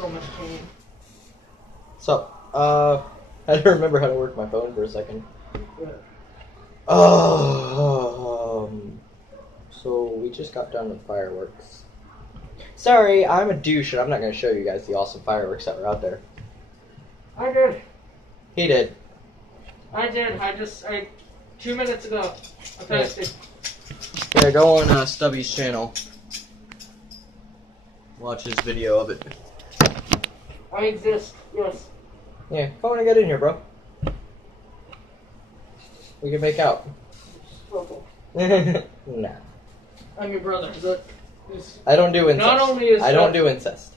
so much pain. So, I had to remember how to work my phone for a second. Yeah. So we just got done with fireworks. Sorry, I'm a douche and I'm not going to show you guys the awesome fireworks that were out there. I did. He did. I did. 2 minutes ago. I posted. Yeah, go on Stubby's channel. Watch his video of it. I exist. Yes. Yeah, come on and get in here, bro. We can make out. Okay. Nah. I'm your brother. Look. I don't do incest. Not only is I don't do incest.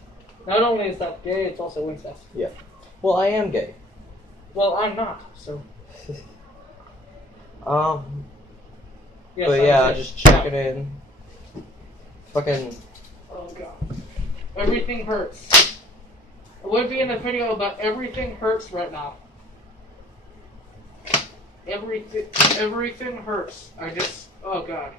Not only is that gay, it's also incest. Yeah. Well, I am gay. Well, I'm not. So. Yes, But yeah, just checking in. Fucking. Oh god. Everything hurts. I would be in a video, but everything hurts right now. Everything hurts. Oh god.